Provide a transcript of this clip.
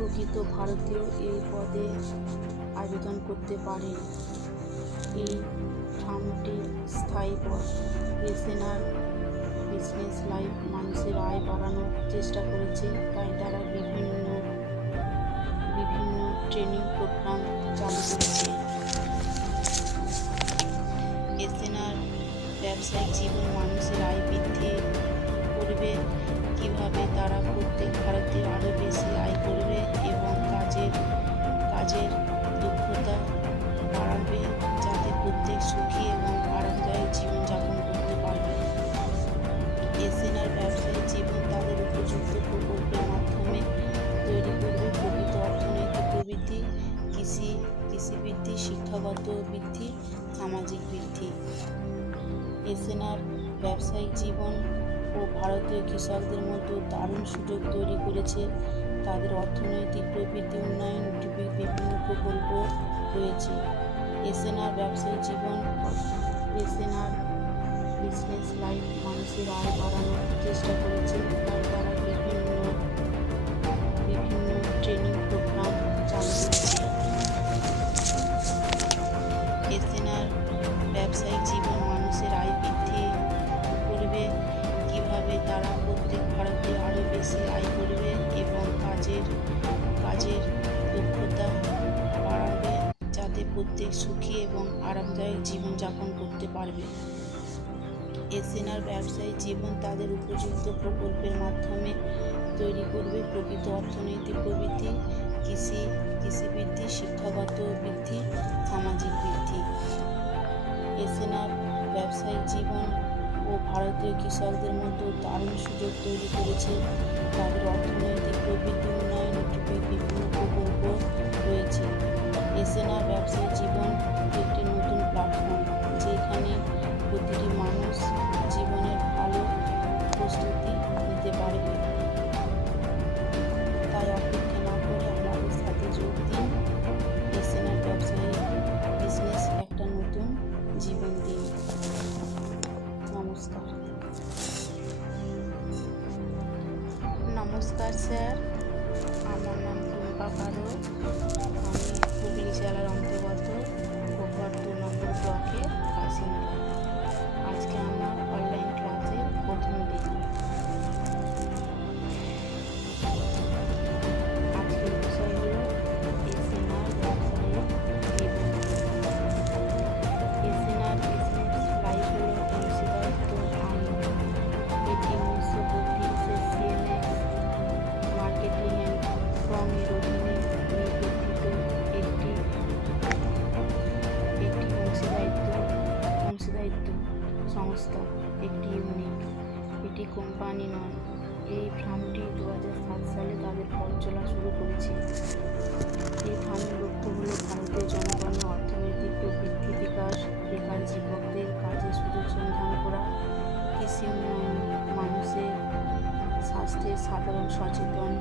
প্রকৃত ভারতীয় এই পদে আবেদন করতে পারেন। এই ফার্মটি স্থায়ী পদ। এসএনআর বিজনেস লাইফ মানুষের আয় বাড়ানোর চেষ্টা করেছে, তাই তারা বিভিন্ন ট্রেনিং প্রোগ্রাম চালু করেছে। এসএনআর ব্যবসায়িক জীবন মানুষের আয় বৃদ্ধি করবে, কিভাবে তারা প্রত্যেক ভারতীয় আরও বেশি আয় করবে এবং কাজের দক্ষতা বাড়াবে, যাতে প্রত্যেক সুখী এবং আরামদায়ক জীবনযাপন করতে পারবে। এসএনআর ব্যবসায়িক জীবন তাদের উপযুক্ত প্রকল্পের মাধ্যমে তৈরি করবে প্রকৃত অর্থনৈতিক প্রবৃদ্ধি, কৃষিবৃদ্ধি, শিক্ষাগত বৃদ্ধি, সামাজিক বৃদ্ধি। এসএনআর ব্যবসায়িক জীবন ও ভারতীয় কৃষকদের মধ্যে দারুণ সুযোগ তৈরি করেছে। তাদের অর্থনৈতিক প্রবৃদ্ধি উন্নয়ন বিভিন্ন প্রকল্প রয়েছে। এসএনআর ব্যবসায়িক জীবন এসএনআর বিজনেস লাইফ মানুষের আয় বাড়ানোর চেষ্টা করেছে, তাই তারা বিভিন্ন ট্রেনিং প্রোগ্রাম চালু করেছে। এসএনআর ব্যবসায়িক জীবন মানুষের আয় বৃদ্ধি করবে, কিভাবে তারা প্রত্যেক ভারতীয় আরও বেশি আয় করবে এবং কাজের দক্ষতা বাড়াবে, যাতে প্রত্যেক সুখী এবং আরামদায়ক জীবনযাপন করতে পারবে। এসএনআর ব্যবসায়িক জীবন তাদের উপযুক্ত প্রকল্পের মাধ্যমে তৈরি করবে প্রকৃত অর্থনৈতিক প্রবৃদ্ধি, কৃষিবৃদ্ধি, শিক্ষাগত বৃদ্ধি, সামাজিক বৃদ্ধি। এসএনআর ব্যবসায়িক জীবন ও ভারতীয় কৃষকদের মধ্যে দারুণ সুযোগ তৈরি করেছে। তাদের অর্থনৈতিক প্রবৃদ্ধি উন্নয়ন বিভিন্ন প্রকল্প রয়েছে। এসএনআর ব্যবসায়িক জীবন একটি নতুন প্ল্যাটফর্ম, যেখানে প্রতিটি মানুষ জীবনের ভালো প্রস্তুতি নিতে পারবে। তাই অপেক্ষা না করে আমাদের সাথে যোগ দিন। এসএনআর ব্যবসায়িক বিজনেস একটা নতুন জীবন দিন। নমস্কার স্যার, আমার নাম টুম্পা কারো। আমি হুগলি জেলার অন্তর্গত গোপার 2 নম্বর ব্লকের বাসিন্দা। আজকে আমার অনলাইন ক্লাসের প্রথম দিন। আজকের বিষয় হল এসএনআর ব্যবসায়িক জীবন। এসএনআর বিজনেস লাইফ হল অংশীদারিত্ব আইন। এটি 1932-এ সিএমএক্স মার্কেটিং অ্যান্ড ফর্মের অধীনে নিবন্ধিত একটি অংশীদারিত্ব সংস্থা, একটি ইউনিট। এটি কোম্পানি নয়। এই ফার্মটি 2007 সালে তাদের পথ চলা শুরু করেছে। এই ফার্মের লক্ষ্য হল ভারতের জনগণের অর্থনৈতিক প্রবৃদ্ধি, বিকাশ, বেকার যুবকদের কাজের সুযোগ সন্ধান করা, কৃষি উন্নয়ন, মানুষের স্বাস্থ্যের সাধারণ সচেতন,